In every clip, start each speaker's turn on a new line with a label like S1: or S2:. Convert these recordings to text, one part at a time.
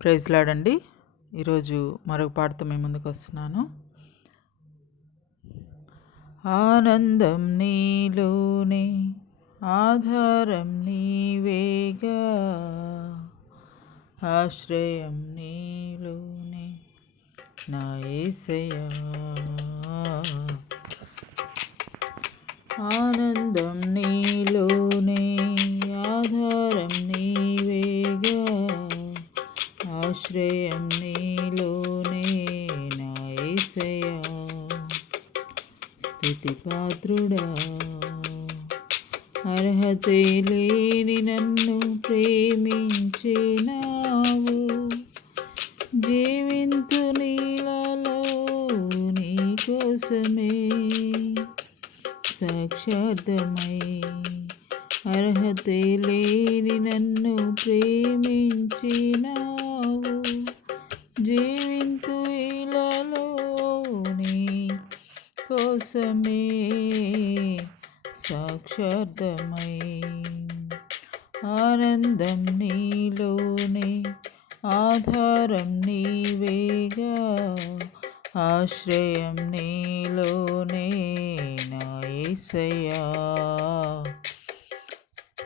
S1: ప్రైజ్లాడండి. ఈరోజు మరొక పాటతో మీ ముందుకు వస్తున్నాను ఆనందం నీలోనే ఆధారం నీవేగా. ఆశ్రయం నీలోనే నా ఏసయా ఆనందం నీలో స్థుతి పాత్రుడా. అర్హతే లేని నన్ను ప్రేమించినావు జీవింతు నీలలో నీ కోసమే సాక్షార్థమై. అర్హతే లేని నన్ను ప్రేమించినావు జీవి కోసమే సాక్షార్థమై ఆనందం నీలోనే ఆధారం నీవేగా ఆశ్రయం నీలోనే నాయసయా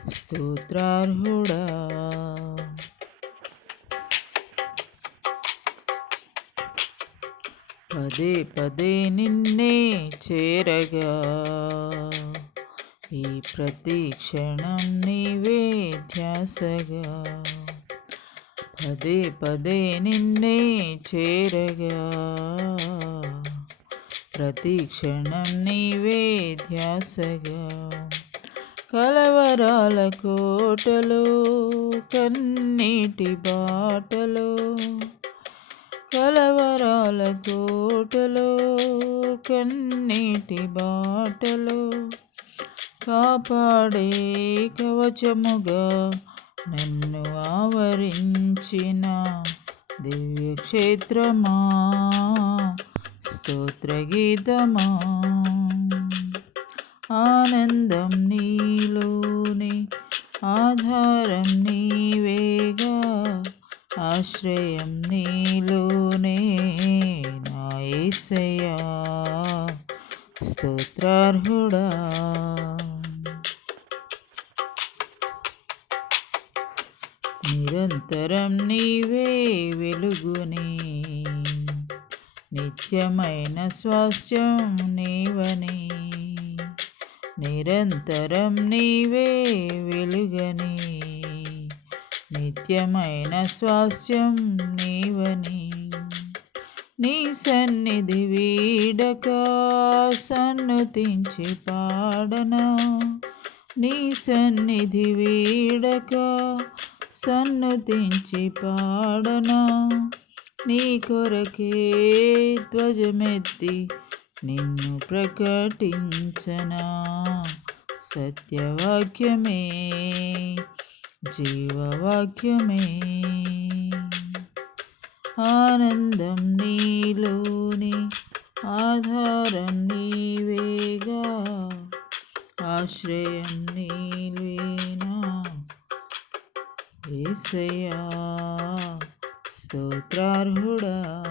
S1: స్తోత్రార్హుడా. పదే పదే నిన్నే చేరగా. ఈ ప్రతి క్షణం నీవే ధ్యాసగా. పదే పదే నిన్నే చేరగా. ప్రతి క్షణం నీవే ధ్యాసగా. కలవరాల కోటలో కన్నీటి బాటలో కలవరాల కోటలో కన్నీటి బాటలో కాపాడే కవచముగా నన్ను ఆవరించిన దివ్యక్షేత్రమా? స్తోత్రగీతమా? ఆనందం నీలోనే ఆధారం నీవేగా ఆశ్రయం నీలో నీలోనే నా ఏసయ్యా స్తోత్రార్హుడా. నిరంతరం నీవే వెలుగుని నిత్యమైన స్వాస్థ్యం నీవని నిరంతరం నీవే వెలుగని నిత్యమైన స్వాస్థ్యం నీవని. నీ సన్నిధి వీడక సన్నుతించి పాడనా. నీ సన్నిధి వీడక సన్నుతించి పాడనా. నీ కొరకే ధ్వజమెత్తి నిన్ను ప్రకటించనా. సత్యవాక్యమే జీవవాక్యమే. ఆనందం నీలోని ఆధారం నీవేగా. ఆశ్రయం నీవేనా? ఏసయా స్తోత్రార్హుడా.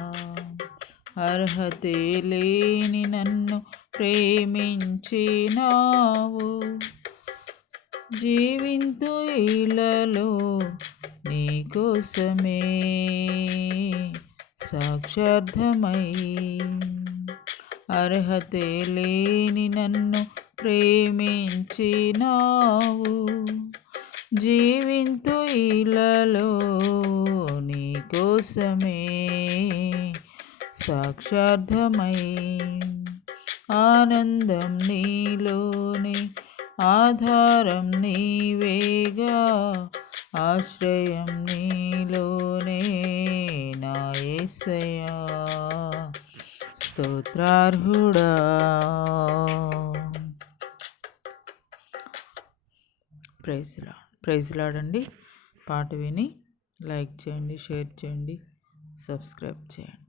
S1: అర్హతే లేని నన్ను ప్రేమించినావు జీవింతు ఇలలో నీకోసమే సాక్షార్థమై అర్హతే లేని నన్ను ప్రేమించినావు. జీవింతు ఇలలో నీకోసమే సాక్షార్థమై ఆనందం నీలోనే ఆధారం నీవేగా ఆశ్రయం నీలోనే స్తోత్రార్హుడా. ప్రైజ్ లాడ్ ప్రైజ్ లాడండి. పాట విని లైక్ చేయండి షేర్ చేయండి సబ్స్క్రైబ్ చేయండి.